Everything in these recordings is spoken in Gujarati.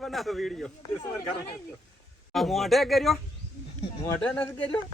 બનાવો વિડિયો મોઢે કર્યો મોઢે નથી કર્યો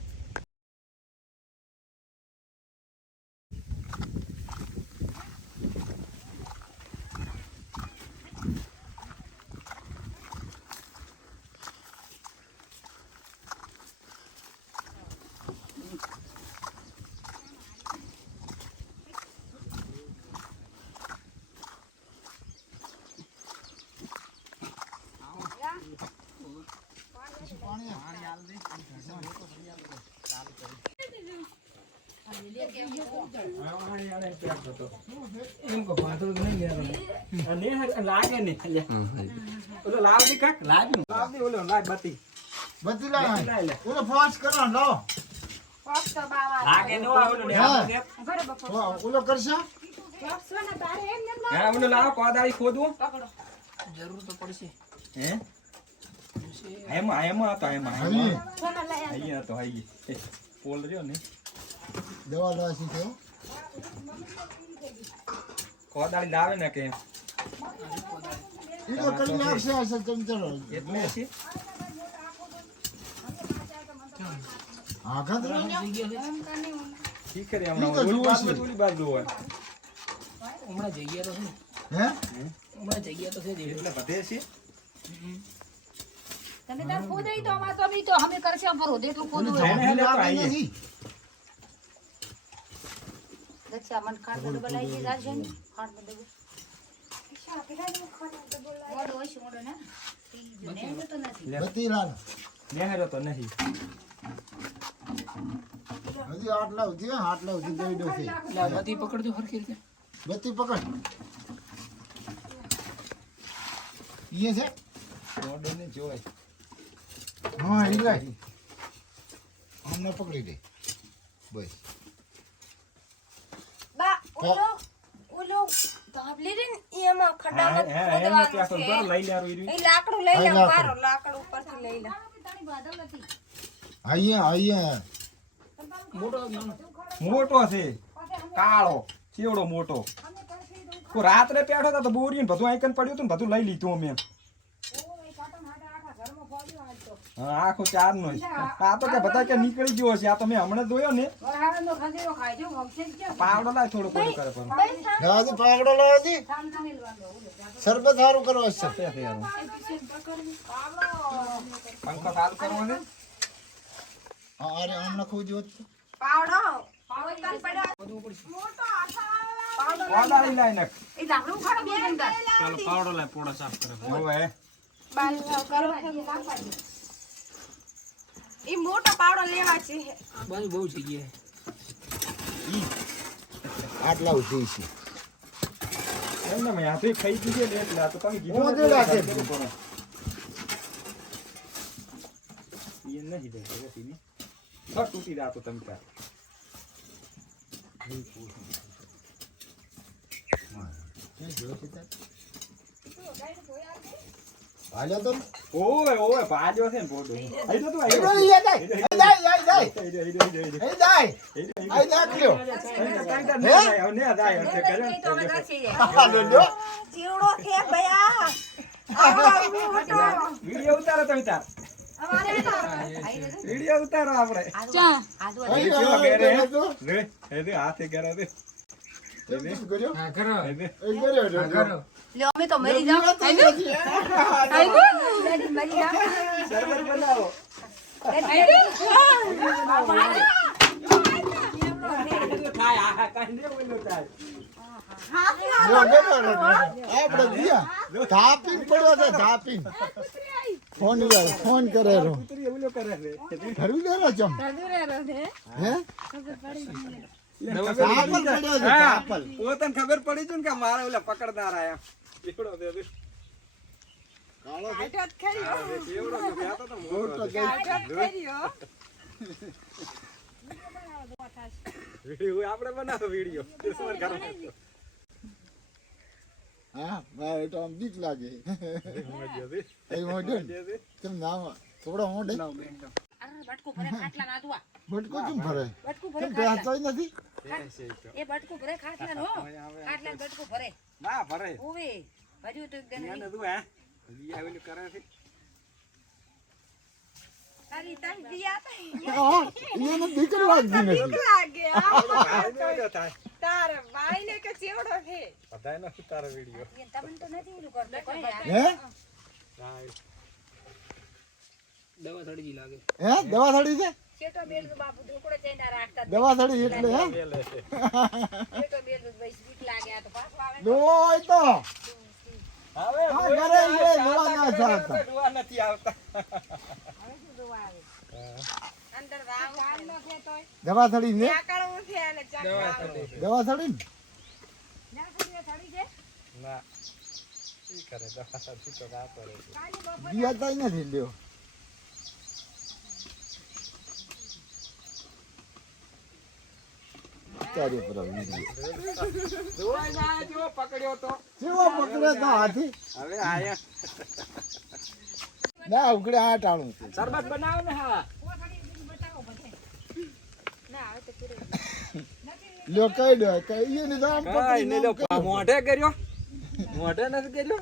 કોદાળી ખોદવું જરૂર તો પડશે હે એમાં હતો અહીંયા હતો પોલ રહ્યો ને દવા લેવા શીખ્યો કોદાળી લાવે ને કે ઈ તો કરી આવશે આ ચમચડો એટલે છે આખા તો ઠીક કરે હમણાં ઓલી બાજુ હોય હમણાં જગ્યા તો છે હે હમણાં જગ્યા તો છે એટલે બધે છે તમે તાર ખોદાઈ તો અમાર તો બી તો અમે કરશે ભરો દેટલું ખોદું દચ્છા મન ખાડ બડ બલાઈ દે જાજે ને ખાડ બડ મોડો હોય છે મોડો ને ને તો નથી બત્તી લાલ નેહરો તો નહીં હજી આટલા ઉધી દઈ દો છે લા બત્તી પકડજો હરખી રીતે બત્તી પકડ ઈએ છે મોડો ને જોય હા ઈ લાઈ અમને પકડી દે બસ બા ઓલો ધાબલી રે એમાં ખડામાં ખોદવાનું છે લઈ લે એ લાકડું લઈ લે મારો લાકડું ઉપરથી લઈ લે તારી બાદલ નથી આઈએ મોટો છે કાળો ચેવડો મોટો કો રાત્રે પેઠો હતો તો બોરી ને બધું આઈકન પડ્યું હતું ને બધું લઈ લીધું અમે હા આખો ચાર નો આ તો કે બધા કે નીકળી ગયો છે આ તો મેં હમણાં જોયો ને વરાળનો ખંજેરો ખાઈ જો વખતે જ પાવડો લાય થોડો થોડો કરે પણ રાજી પાગડો લાવજી સામસામે લેવાનો શરબત સારું કરવા છે પંખો ચાલુ કરવો છે અરે આમ નખવું જો પાવડો પાવડો પડ્યો મોટો આથા કોદાળી લાય ને એ લાકડું ખાડો બે અંદર ચાલો પાવડો લાય પોડા સાફ કરે હવે બાલ કરવા એ મોટો પાવડો લેવા છે બાજુ બહુ જગ્યા આટલા ઉધી છે એમ ને મેં હાથે ખાઈ દીધે ને એટલે આ તો તમે કીધું ઓદે રાખે એ નહીં દે સીની ફટ તૂટી જા તો તમે તાર હાલ્યો તો ઓય ભાજો છે ને પોડો આઈ તો તું આઈ નાખ્યો ને જાય એટલે કરે તો અમે કરશી ચીવડો છે ભયા વિડિયો ઉતારો તમે તાર અમારે વિડિયો ઉતારો આપણે ચા લે એ હાથે ગરા દે હા કરો લ્યો અમે તો મરી જાવ આઈ મરી જાવ શરબત બનાવો થાય આ કાંઈ ઓલો થાય આપણે દિયા ધાપીન પડવા છે ધાપીન ફોન કરે રો કૂતરી ઓલો કરે છે ફરવી દે રો ચમ હે પોતાને ખબર પડી છે ને કે મારા ઓલા પકડનાર આયા એવડો દે દે કાળો આટત ખેર્યો એવડો તો ક્યાં તો મોટો ગઈ આટત ખેર્યો વિડિયો આપણે બનાવો વિડિયો તમાર ઘરમાં હા ભાઈ તો આમ બીક લાગે એ મોઢે કેમ નામ થોડો મોઢે બટકું ભરે ખાટલા નાદવા બટકો કેમ ભરે બટકું કેમ બેસતો નથી એ બટકું ભરે ખાટલા નો ખાટલા બટકું ભરે ના ભરે ઓવે હજુ તો ગને એને તું હે હજી આવેલું કરે છે તારી તમ દિયા હા એને બીક લાગતી નથી લાગે ભાઈ નો થાય તાર ભાઈ ને કે ચેવડો છે બધાયનો તારો વિડિયો એ તમને તો નથી એલું કરતો કોઈ હે દવા સડી લાગે હે દવા થડી છે છેટો બેલ બાપુ ઢોકળો ચઈના રાખતા દવા થડી એટલે હે છેટો બેલ બસ બીક લાગે આ તો પાછો આવે દોય તો હવે હા ઘરે એ દવા ના ચાલતા ડુવા નથી આવતા હવે શું જોવા આવે અંદર રાવ કાલ નો છે તોય દવા થડી ને આકળું છે અને દવા સડી દવા થડી ને ના સુધી થડી છે ના ઈ કરે દવા નથી તો ના પડે કાલી બપોર દિયા તાઈ નથી લ્યો તારે પર જોવાય ના જો પકડ્યો તો કેવો પકડે તો હાથી હવે આયા ના ઉકડે આ ટાણું છે શરબત બનાવ ને હા કોથળી બીજી બતાવો બધે ના હવે તો પૂરે લ્યો કઈ દો કઈ એને તો આમ કાઈ ને પકડી લો મોઢે કર્યો મોઢે નથી કર્યો